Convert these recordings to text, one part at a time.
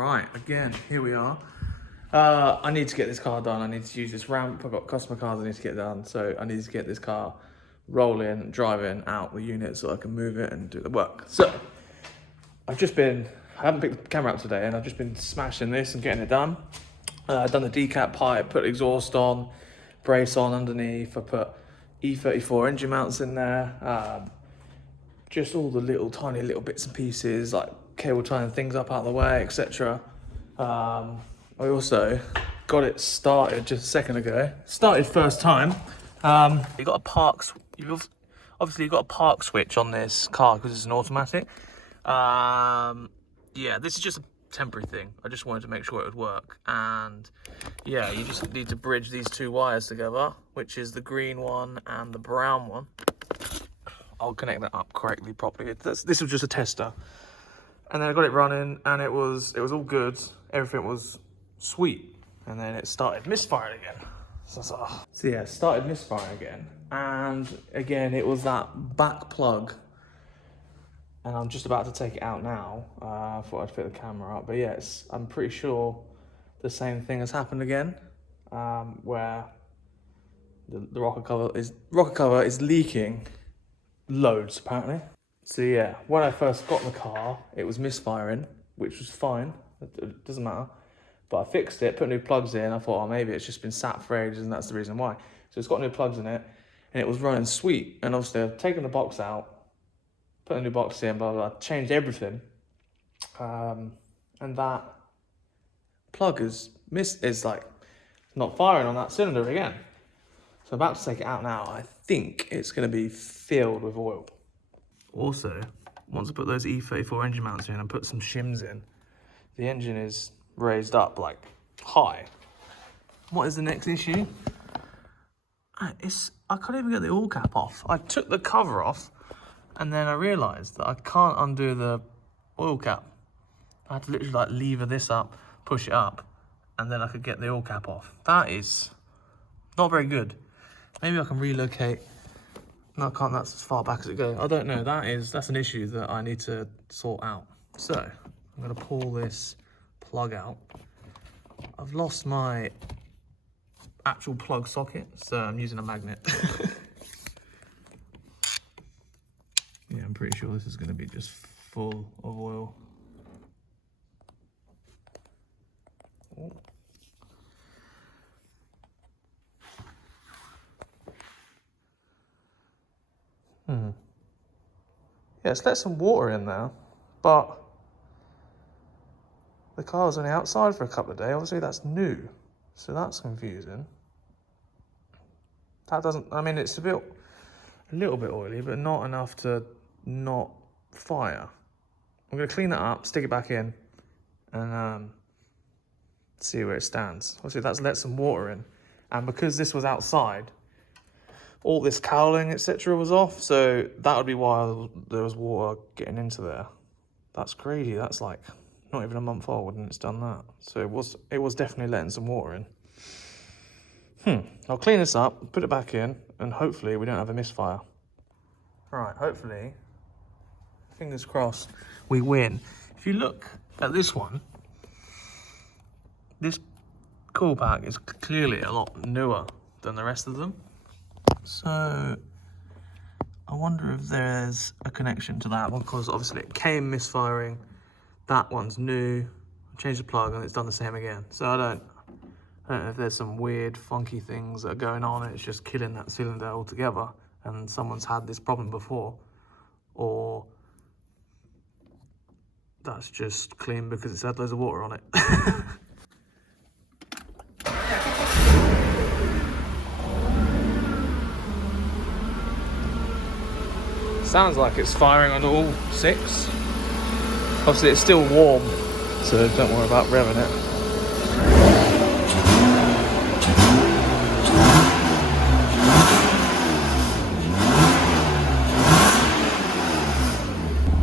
Right, again, here we are. I need to get this car done. I need to use this ramp. I've got customer cars I need to get done. So I need to get this car rolling, driving out the unit so I can move it and do the work. So I haven't picked the camera up today and I've just been smashing this and getting it done. I've done the decap pipe, put exhaust on, brace on underneath. I put E36 engine mounts in there. Just all the tiny little bits and pieces, like cable tying things up out of the way, etc. I also got it started just a second ago. Started first time. You've obviously got a park switch on this car because it's an automatic. Yeah, this is just a temporary thing. I just wanted to make sure it would work. And yeah, you just need to bridge these two wires together, which is the green one and the brown one. I'll connect that up correctly, properly. This was just a tester. And then I got it running and it was all good. Everything was sweet. And then it started misfiring again. So yeah, it started misfiring again. And again, it was that back plug. And I'm just about to take it out now. I thought I'd fit the camera up. But yeah, I'm pretty sure the same thing has happened again. Where the rocker cover is leaking loads apparently. So yeah, when I first got the car, it was misfiring, which was fine. It doesn't matter. But I fixed it, put new plugs in. I thought, oh, maybe it's just been sat for ages and that's the reason why. So it's got new plugs in it and it was running sweet. And obviously I've taken the box out, put a new box in, blah, blah, blah, changed everything. And that plug is like not firing on that cylinder again. So I'm about to take it out now. I think it's going to be filled with oil. Also, once I put those E36 engine mounts in and put some shims in, the engine is raised up like high. What is the next issue? I can't even get the oil cap off. I took the cover off and then I realised that I can't undo the oil cap. I had to literally like lever this up, push it up, and then I could get the oil cap off. That is not very good. Maybe I can relocate. No, I can't. That's as far back as it goes. I don't know. That's an issue that I need to sort out. So I'm going to pull this plug out. I've lost my actual plug socket, so I'm using a magnet. Yeah, I'm pretty sure this is going to be just full of oil. Oh. Yeah, it's let some water in there, but the car's only outside for a couple of days. Obviously, that's new, so that's confusing. That doesn't. I mean, it's a little bit oily, but not enough to not fire. I'm going to clean that up, stick it back in, and see where it stands. Obviously, that's let some water in, and because this was outside, all this cowling, etc. was off, so that would be why there was water getting into there. That's crazy. That's like not even a month old and it's done that. So it was definitely letting some water in. I'll clean this up, put it back in, and hopefully we don't have a misfire. Right, hopefully, fingers crossed, we win. If you look at this one, this cool pack is clearly a lot newer than the rest of them. So I wonder if there's a connection to that one, because obviously it came misfiring. That one's new. I changed the plug and it's done the same again. So I don't know if there's some weird funky things that are going on and it's just killing that cylinder altogether and someone's had this problem before, or that's just clean because it's had loads of water on it. Sounds like it's firing on all 6. Obviously it's still warm, so don't worry about revving it.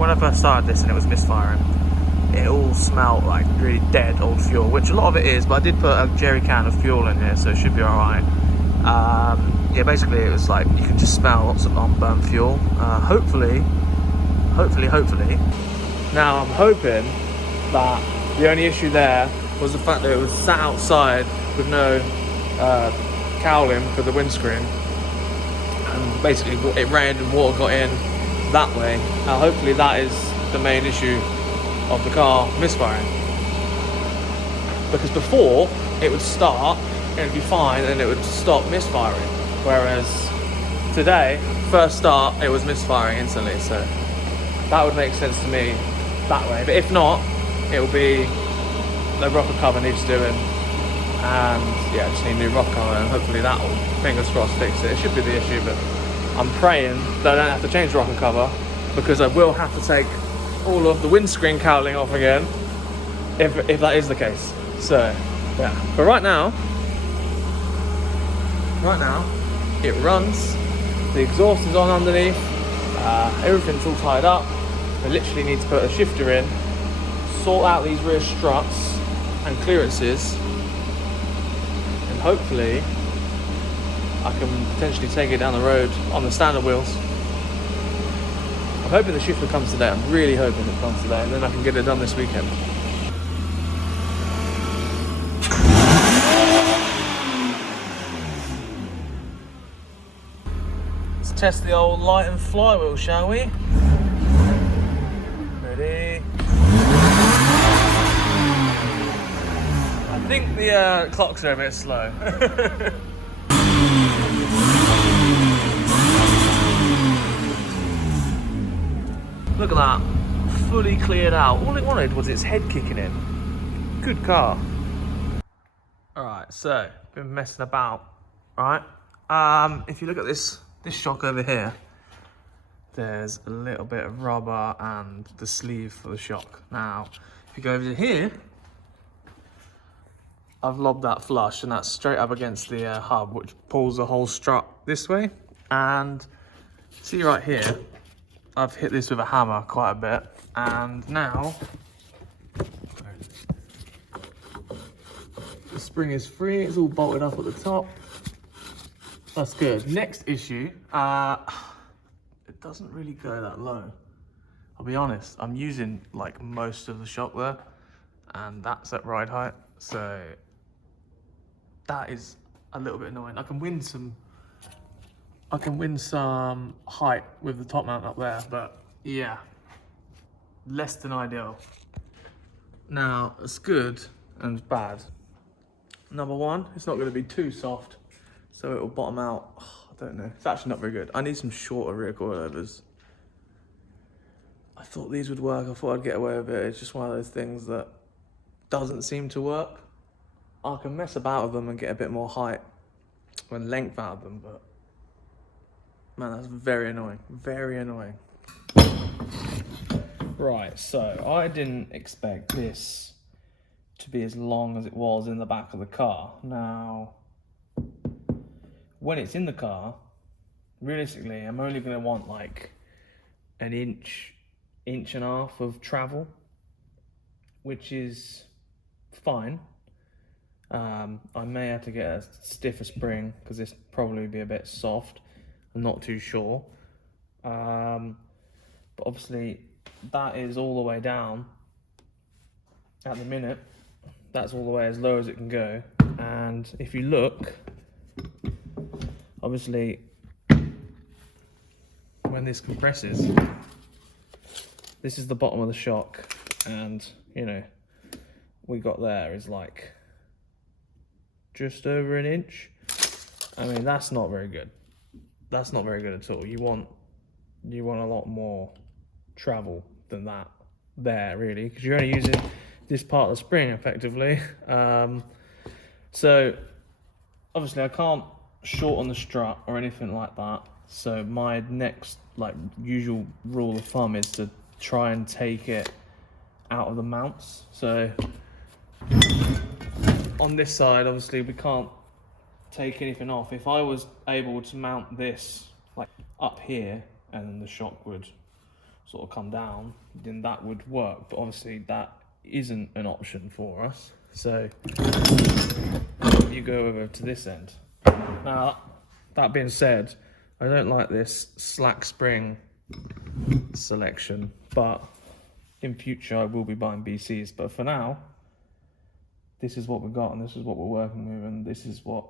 When I first started this and it was misfiring, it all smelled like really dead old fuel, which a lot of it is, but I did put a jerry can of fuel in here, so it should be alright. Yeah, basically it was like you can just smell lots of unburnt fuel. Hopefully. Now I'm hoping that The only issue there was the fact that it was sat outside with no cowling for the windscreen, and basically it rained and water got in that way. Now hopefully that is the main issue of the car misfiring, because before it would start, it would be fine, and it would stop misfiring, whereas today, first start, it was misfiring instantly. So that would make sense to me that way. But if not, it will be the rocker cover needs doing, and yeah, just need a new rocker cover, and hopefully that will, fingers crossed, fix it. It should be the issue, but I'm praying that I don't have to change the rocker cover, because I will have to take all of the windscreen cowling off again if that is the case. So yeah, but right now it runs, the exhaust is on underneath, everything's all tied up. I literally need to put a shifter in, sort out these rear struts and clearances, and hopefully I can potentially take it down the road on the standard wheels. I'm hoping the shifter comes today. I'm really hoping it comes today, and then I can get it done this weekend. Let's test the old light and flywheel, shall we? Ready? I think the clocks are a bit slow. Look at that, fully cleared out. All it wanted was its head kicking in. Good car. Alright, so, been messing about, right? If you look at this shock over here, there's a little bit of rubber and the sleeve for the shock. Now, if you go over to here, I've lobbed that flush, and that's straight up against the hub, which pulls the whole strut this way. And see right here, I've hit this with a hammer quite a bit, and now the spring is free. It's all bolted up at the top. That's good. Next issue, it doesn't really go that low. I'll be honest, I'm using like most of the shock there, and that's at ride height, so that is a little bit annoying. I can win some height with the top mount up there, but yeah, less than ideal. Now, it's good and bad. Number one, it's not going to be too soft, so it will bottom out. I don't know, it's actually not very good. I need some shorter rear coilovers. I thought these would work, I thought I'd get away with it. It's just one of those things that doesn't seem to work. I can mess about with them and get a bit more height and length out of them, but man, that's very annoying, very annoying. Right, so I didn't expect this to be as long as it was in the back of the car. Now, when it's in the car, realistically, I'm only going to want like an inch and a half of travel, which is fine. I may have to get a stiffer spring because this probably be a bit soft. I'm not too sure. But obviously that is all the way down at the minute. That's all the way as low as it can go. And if you look, obviously when this compresses, this is the bottom of the shock, and you know, we got there is like just over an inch. I mean, that's not very good. That's not very good at all. You want a lot more travel than that there, really, because you're only using this part of the spring effectively. So obviously I can't shorten the strut or anything like that. So my next like usual rule of thumb is to try and take it out of the mounts. So on this side, obviously we can't take anything off. If I was able to mount this like up here and then the shock would sort of come down, then that would work, but obviously that isn't an option for us. So you go over to this end. Now, that being said, I don't like this slack spring selection, but in future I will be buying BCs. But for now, this is what we got and this is what we're working with, and this is what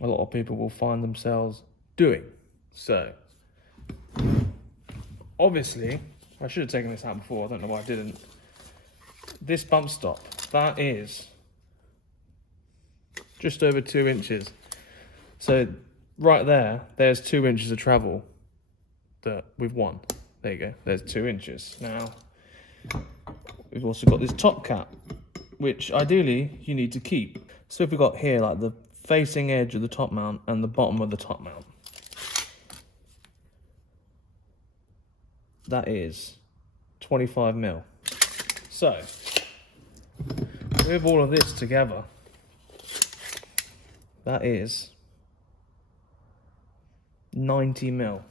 a lot of people will find themselves doing. So obviously, I should have taken this out before, I don't know why I didn't. This bump stop, that is just over 2 inches. So right there, there's 2 inches of travel that we've won. There you go, there's 2 inches. Now, we've also got this top cap, which ideally you need to keep. So if we've got here like the facing edge of the top mount and the bottom of the top mount, that is 25 mil. So with all of this together, that is 90 mil.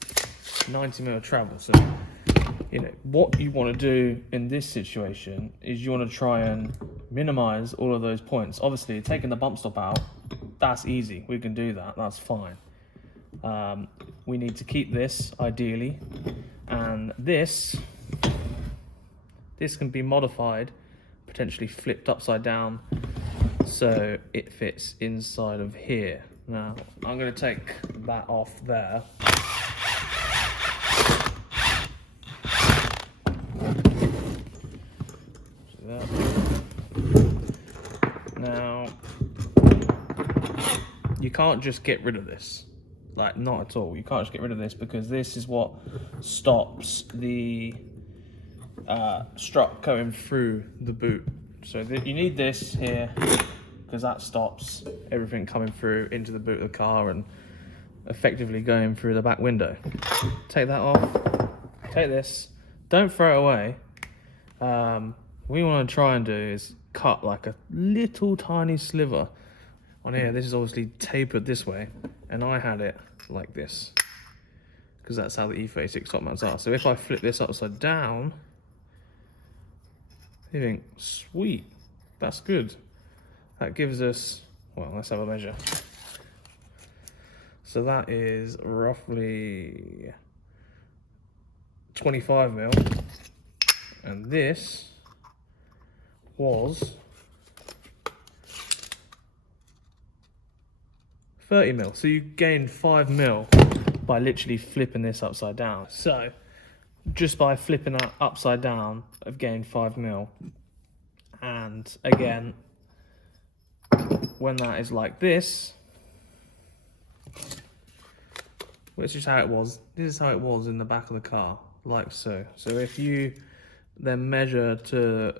90 mil travel. So, you know, what you want to do in this situation is you want to try and minimize all of those points. Obviously, taking the bump stop out, that's easy. We can do that. That's fine. We need to keep this ideally, and this can be modified, potentially flipped upside down, so it fits inside of here. Now, I'm going to take that off there. Now, you can't just get rid of this, like, not at all. You can't just get rid of this, because this is what stops the strut going through the boot. So you need this here, because that stops everything coming through into the boot of the car and effectively going through the back window. Take that off, take this, don't throw it away. What we want to try and do is cut like a little tiny sliver on here. This is obviously tapered this way, and I had it like this, because that's how the E36 top mounts are. So if I flip this upside down, you think, sweet, that's good. That gives us, well, let's have a measure. So that is roughly 25 mil, and this was 30 mil. So you gained 5 mil by literally flipping this upside down. So just by flipping that upside down, I've gained 5 mil. And again, when that is like this, which is how it was, this is how it was in the back of the car, like so. So if you then measure to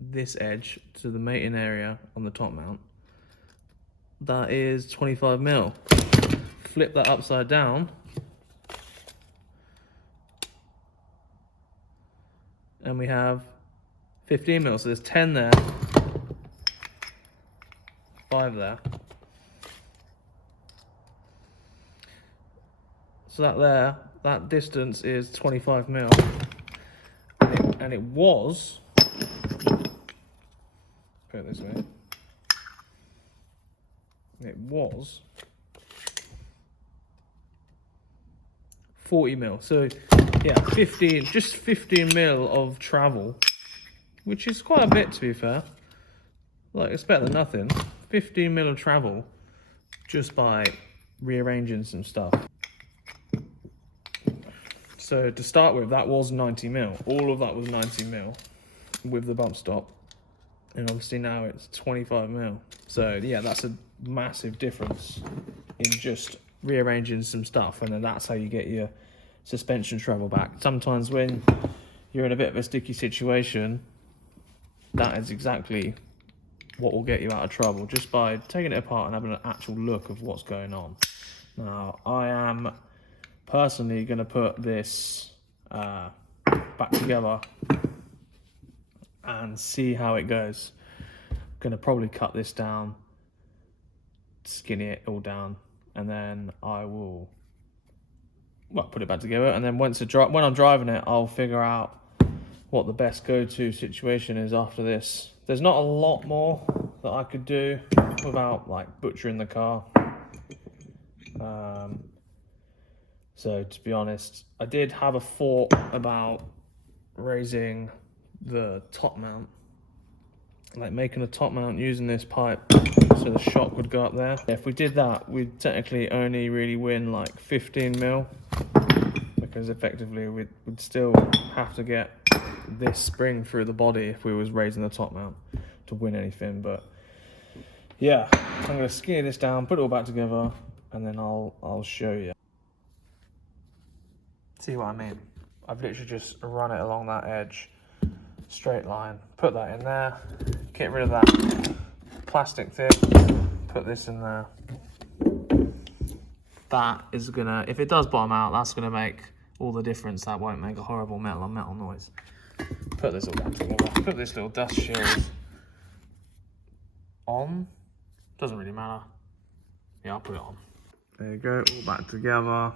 this edge, to the mating area on the top mount, that is 25 mil. Flip that upside down, and we have 15 mil. So there's 10 there, 5 there. So that distance is 25 mil, and it was, put it this way, it was 40 mil. So yeah, just 15 mil of travel, which is quite a bit, to be fair. Like, it's better than nothing. 15 mil of travel just by rearranging some stuff. So to start with, that was 90 mil. All of that was 90 mil with the bump stop. And obviously now it's 25 mil. So yeah, that's a massive difference in just rearranging some stuff. And then that's how you get your suspension travel back. Sometimes when you're in a bit of a sticky situation, that is exactly what will get you out of trouble, just by taking it apart and having an actual look of what's going on. Now, I am personally going to put this back together and see how it goes. Going to probably cut this down, skinny it all down, and then I will, well, put it back together. And then when I'm driving it, I'll figure out what the best go-to situation is after this. There's not a lot more that I could do without like butchering the car. So to be honest, I did have a thought about raising the top mount like making a top mount using this pipe so the shock would go up there. If we did that, we'd technically only really win like 15 mil, because effectively we'd still have to get this spring through the body if we was raising the top mount to win anything. But yeah, I'm gonna skinny this down, put it all back together, and then I'll show you. See what I mean? I've literally just run it along that edge, straight line, put that in there, get rid of that plastic thing, put this in there. That is gonna, if it does bottom out, that's gonna make all the difference. That won't make a horrible metal on metal noise. Put this all back together, put this little dust shield on, doesn't really matter. Yeah, I'll put it on. There you go, all back together.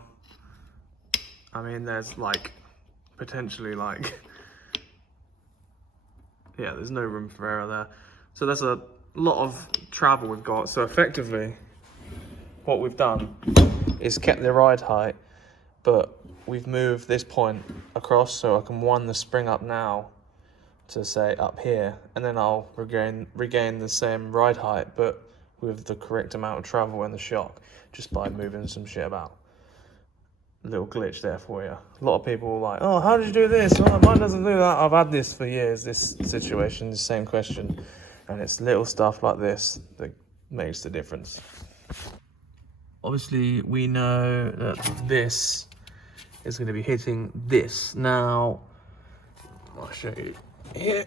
I mean, there's like, potentially like, yeah, there's no room for error there. So there's a lot of travel we've got. So effectively, what we've done is kept the ride height, but we've moved this point across so I can wind the spring up now to say up here, and then I'll regain the same ride height, but with the correct amount of travel in the shock, just by moving some shit about. Little glitch there for you. A lot of people are like, oh, how did you do this? Oh, mine doesn't do that. I've had this for years, this situation, the same question. And it's little stuff like this that makes the difference. Obviously, we know that this is going to be hitting this. Now, I'll show you here.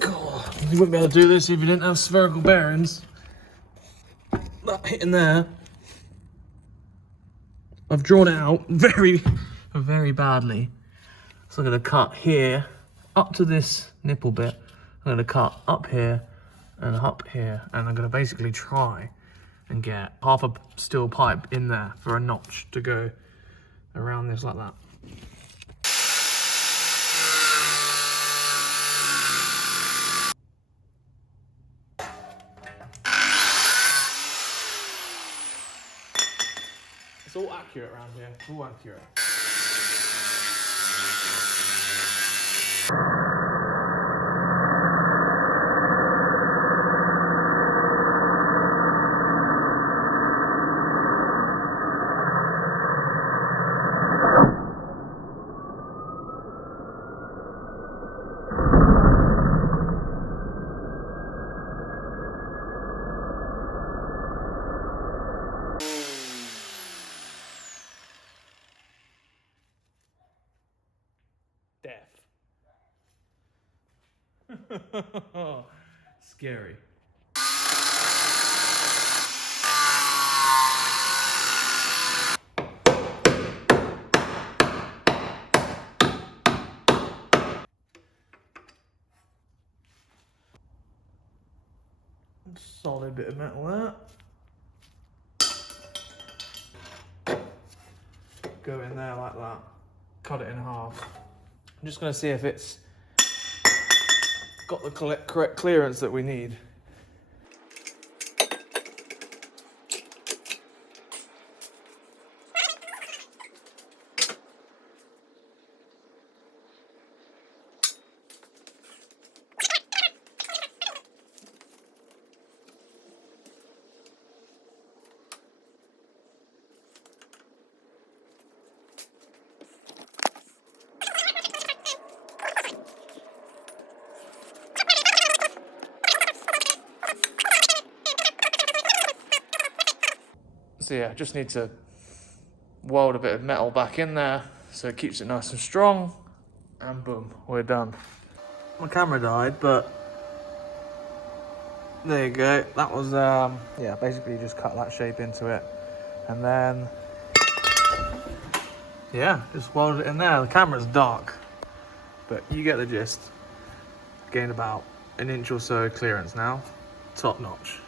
God, you wouldn't be able to do this if you didn't have spherical bearings. That hitting there, I've drawn it out very, very badly. So I'm going to cut here up to this nipple bit. I'm going to cut up here and up here, and I'm going to basically try and get half a steel pipe in there for a notch to go around this like that. It's all accurate around here, all accurate. Death. Scary. Solid bit of metal there. Go in there like that. Cut it in half. I'm just going to see if it's got the correct clearance that we need. So yeah, just need to weld a bit of metal back in there so it keeps it nice and strong, and boom, we're done. My camera died, but there you go. That was, yeah, basically just cut that shape into it, and then, yeah, just welded it in there. The camera's dark, but you get the gist. Gained about an inch or so clearance now, top notch.